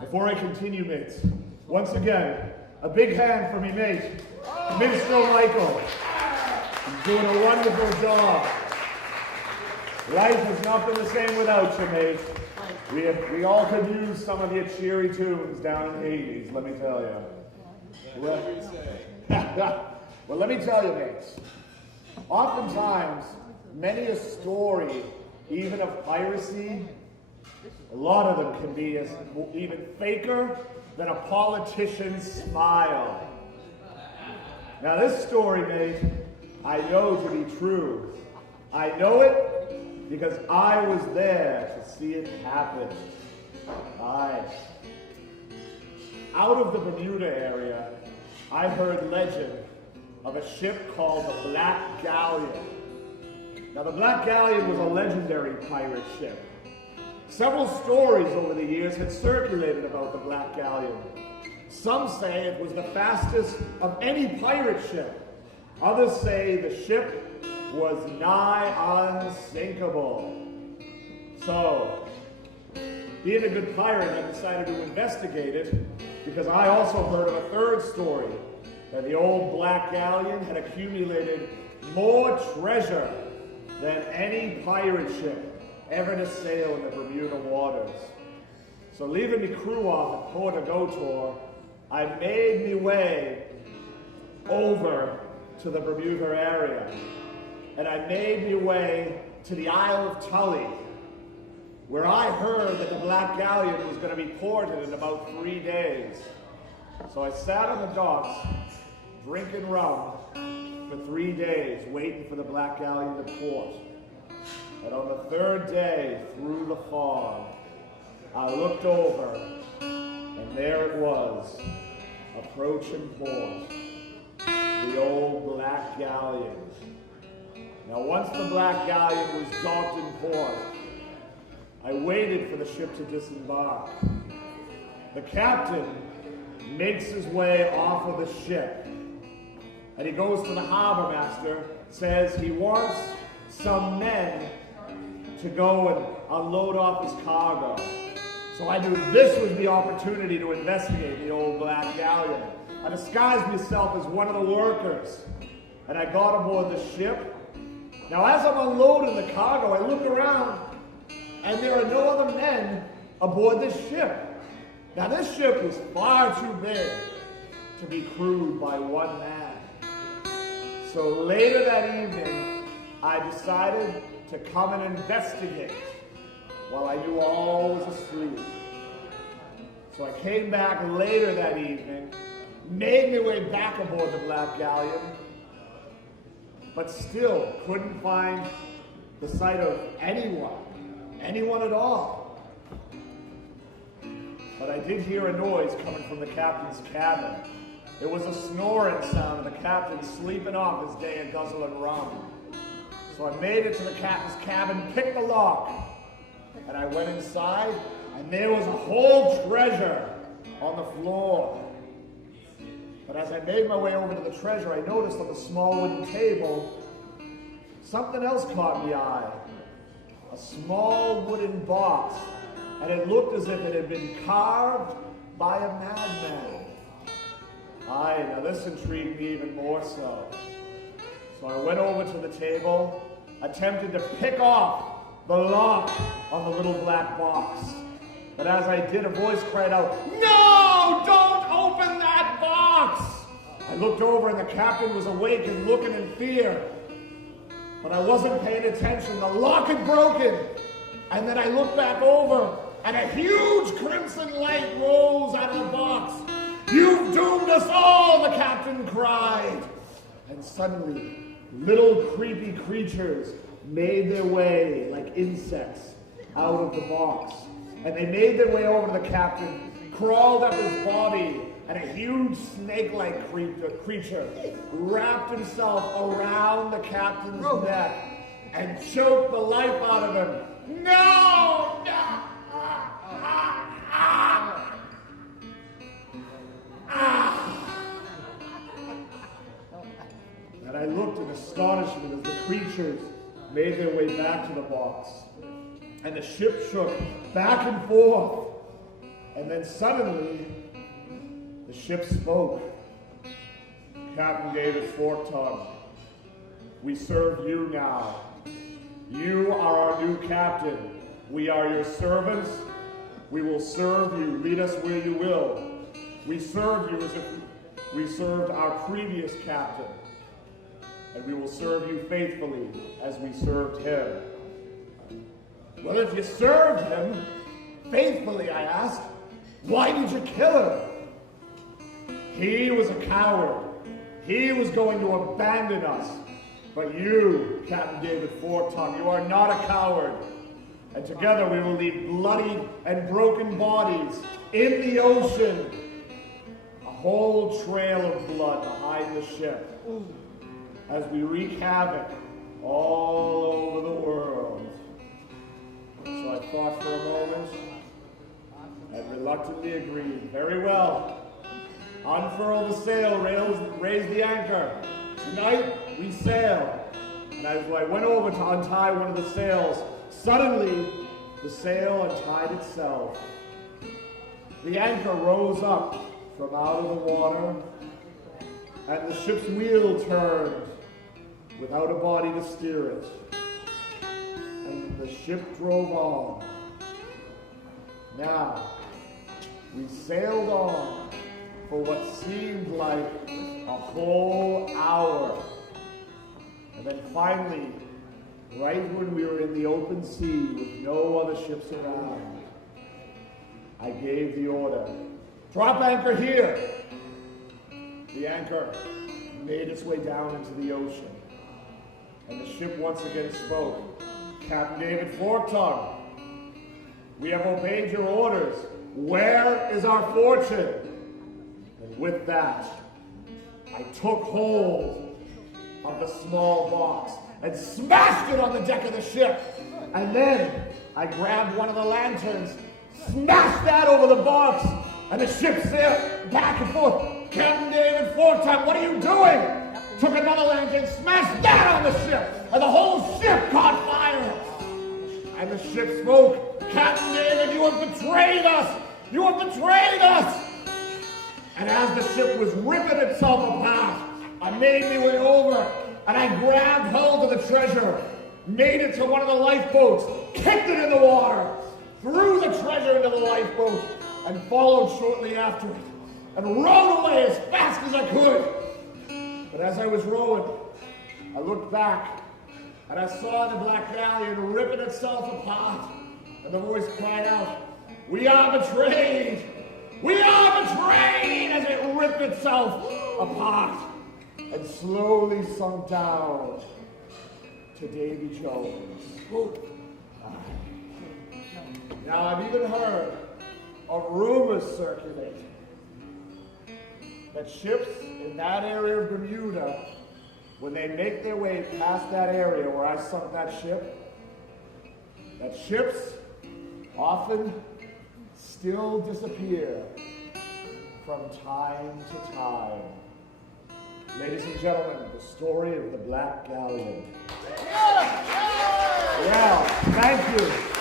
Before I continue, mates, once again, a big hand for me, mate, Minstrel Michael. He's doing a wonderful job. Life has not been the same without you, mate. We all could use some of your cheery tunes down in Hades, let me tell you. Well, let me tell you, mates. Oftentimes, many a story, even of piracy, a lot of them can be as even faker than a politician's smile. Now, this story, mate, I know to be true. I know it because I was there to see it happen. Aye. Out of the Bermuda area, I heard legend of a ship called the Black Galleon. Now, the Black Galleon was a legendary pirate ship. Several stories over the years had circulated about the Black Galleon. Some say it was the fastest of any pirate ship. Others say the ship was nigh unsinkable. So, being a good pirate, I decided to investigate it because I also heard of a third story that the old Black Galleon had accumulated more treasure than any pirate ship ever to sail in the Bermuda waters. So leaving the crew off at Port of Gotor, I made me way over to the Bermuda area. And I made me way to the Isle of Tully, where I heard that the Black Galleon was going to be ported in about 3 days. So I sat on the docks, drinking rum, for 3 days, waiting for the Black Galleon to port. And on the third day, through the fog, I looked over, and there it was, approaching port, the old Black Galleon. Now, once the Black Galleon was docked in port, I waited for the ship to disembark. The captain makes his way off of the ship, and he goes to the harbor master, says he wants some men to go and unload off his cargo. So I knew this was the opportunity to investigate the old Black Galleon. I disguised myself as one of the workers, and I got aboard the ship. Now, as I'm unloading the cargo, I look around, and there are no other men aboard this ship. Now, this ship was far too big to be crewed by one man. So later that evening, I decided to come and investigate while I knew all was asleep. So I came back later that evening, made my way back aboard the Black Galleon, but still couldn't find the sight of anyone at all. But I did hear a noise coming from the captain's cabin. It was a snoring sound of the captain sleeping off his day of guzzling rum. So I made it to the captain's cabin, picked the lock, and I went inside, and there was a whole treasure on the floor. But as I made my way over to the treasure, I noticed on the small wooden table, something else caught my eye. A small wooden box, and it looked as if it had been carved by a madman. Aye, now this intrigued me even more so. So I went over to the table, attempted to pick off the lock on the little black box. But as I did, a voice cried out, "No! Don't open that box!" I looked over and the captain was awake and looking in fear. But I wasn't paying attention. The lock had broken. And then I looked back over and a huge crimson light rose out of the box. "You've doomed us all!" the captain cried. And suddenly, little creepy creatures made their way like insects out of the box. And they made their way over to the captain, crawled up his body, and a huge snake-like creature wrapped himself around the captain's neck and choked the life out of him. No! No! And I looked in astonishment as the creatures made their way back to the box. And the ship shook back and forth. And then suddenly, the ship spoke. Captain David Forktongue, we serve you now. You are our new captain. We are your servants. We will serve you. Lead us where you will. We serve you as if we served our previous captain. And we will serve you faithfully as we served him. Well, if you served him faithfully, I asked, why did you kill him? He was a coward. He was going to abandon us. But you, Captain David Forktongue, you are not a coward. And together we will leave bloodied and broken bodies in the ocean. A whole trail of blood behind the ship as we wreak havoc all over the world. So I thought for a moment and reluctantly agreed. Very well. Unfurl the sail, raise the anchor. Tonight we sail. And as I went over to untie one of the sails, suddenly the sail untied itself. The anchor rose up from out of the water, and the ship's wheel turned without a body to steer it. And the ship drove on. Now, we sailed on for what seemed like a whole hour. And then finally, right when we were in the open sea with no other ships around, I gave the order, drop anchor here. The anchor made its way down into the ocean. And the ship once again spoke. Captain David Forktongue, we have obeyed your orders. Where is our fortune? And with that, I took hold of the small box and smashed it on the deck of the ship. And then I grabbed one of the lanterns, smashed that over the box, and the ship sailed back and forth. Captain David Forktongue, what are you doing? Took another lantern, smashed that on the ship, and the whole ship caught fire. And the ship spoke, Captain David, you have betrayed us! You have betrayed us! And as the ship was ripping itself apart, I made my way over, and I grabbed hold of the treasure, made it to one of the lifeboats, kicked it in the water, threw the treasure into the lifeboat, and followed shortly after it, and rowed away as fast as I could. But as I was rowing, I looked back, and I saw the Black Galleon ripping itself apart, and the voice cried out, we are betrayed! We are betrayed! As it ripped itself apart and slowly sunk down to Davy Jones. Now, I've even heard of rumors circulating that ships in that area of Bermuda, when they make their way past that area where I sunk that ship, that ships often still disappear from time to time. Ladies and gentlemen, the story of the Black Galleon. Yeah, thank you.